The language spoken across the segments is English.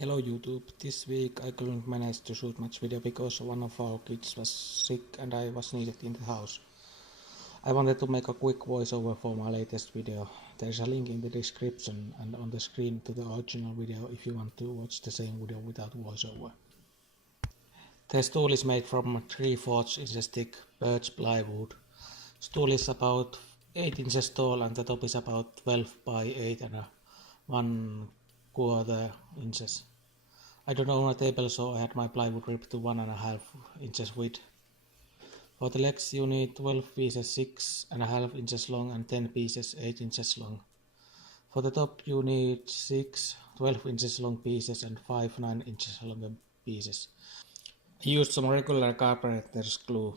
Hello YouTube, this week I couldn't manage to shoot much video because one of our kids was sick and I was needed in the house. I wanted to make a quick voiceover for my latest video. There's a link in the description and on the screen to the original video if you want to watch the same video without voiceover. The stool is made from 3/4 inches thick birch plywood. Stool is about 8 inches tall and the top is about 12 by 8 and 1/4 inches. I don't own a table, so I had my plywood ripped to 1.5 inches width. For the legs you need 12 pieces 6.5 inches long and 10 pieces 8 inches long. For the top you need 6 12 inches long pieces and 5 9 inches long pieces. I used some regular carpenter's glue.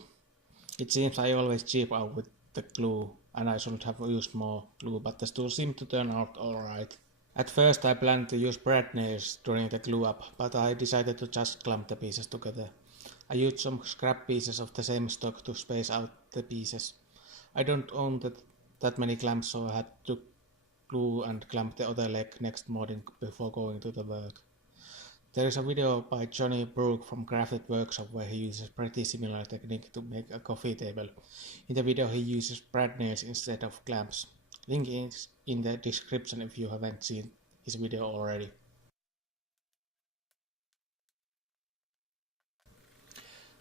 It seems I always cheap out with the glue and I should have used more glue, but the stool seemed to turn out alright. At first I planned to use brad nails during the glue up, but I decided to just clamp the pieces together. I used some scrap pieces of the same stock to space out the pieces. I don't own that many clamps, so I had to glue and clamp the other leg next morning before going to the work. There is a video by Johnny Brooke from Crafted Workshop where he uses pretty similar technique to make a coffee table. In the video he uses brad nails instead of clamps. Link is in the description if you haven't seen his video already.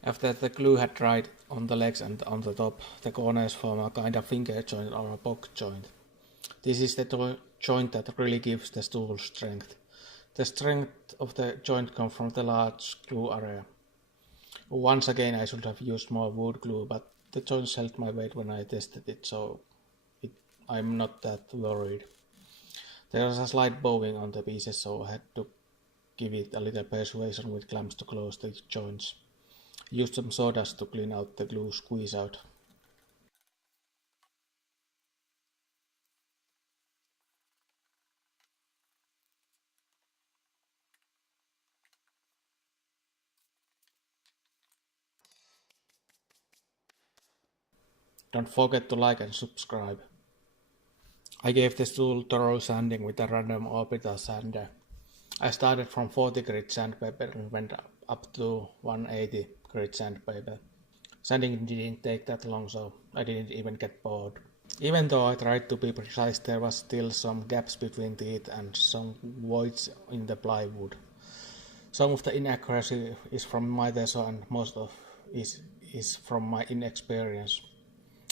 After the glue had dried on the legs and on the top, the corners form a kind of finger joint or a poke joint. This is the joint that really gives the stool strength. The strength of the joint comes from the large glue area. Once again I should have used more wood glue, but the joints held my weight when I tested it, so I'm not that worried. There was a slight bowing on the pieces, so I had to give it a little persuasion with clamps to close the joints. Used some sawdust to clean out the glue squeeze out. Don't forget to like and subscribe. I gave the stool thorough sanding with a random orbital sander. I started from 40 grit sandpaper and went up to 180 grit sandpaper. Sanding didn't take that long, so I didn't even get bored. Even though I tried to be precise, there was still some gaps between teeth and some voids in the plywood. Some of the inaccuracy is from my design and most of it is from my inexperience.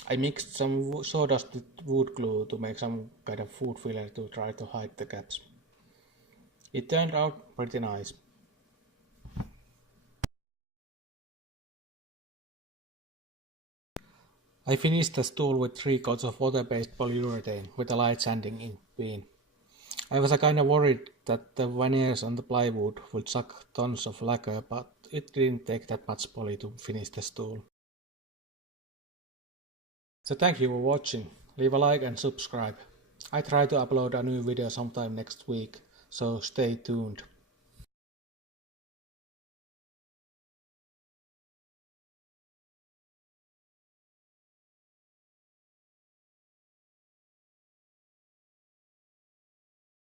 I mixed some sawdust with wood glue to make some kind of food filler to try to hide the gaps. It turned out pretty nice. I finished the stool with 3 coats of water-based polyurethane with a light sanding in between. I was kinda worried that the veneers on the plywood would suck tons of lacquer, but it didn't take that much poly to finish the stool. So thank you for watching. Leave a like and subscribe. I try to upload a new video sometime next week, so stay tuned.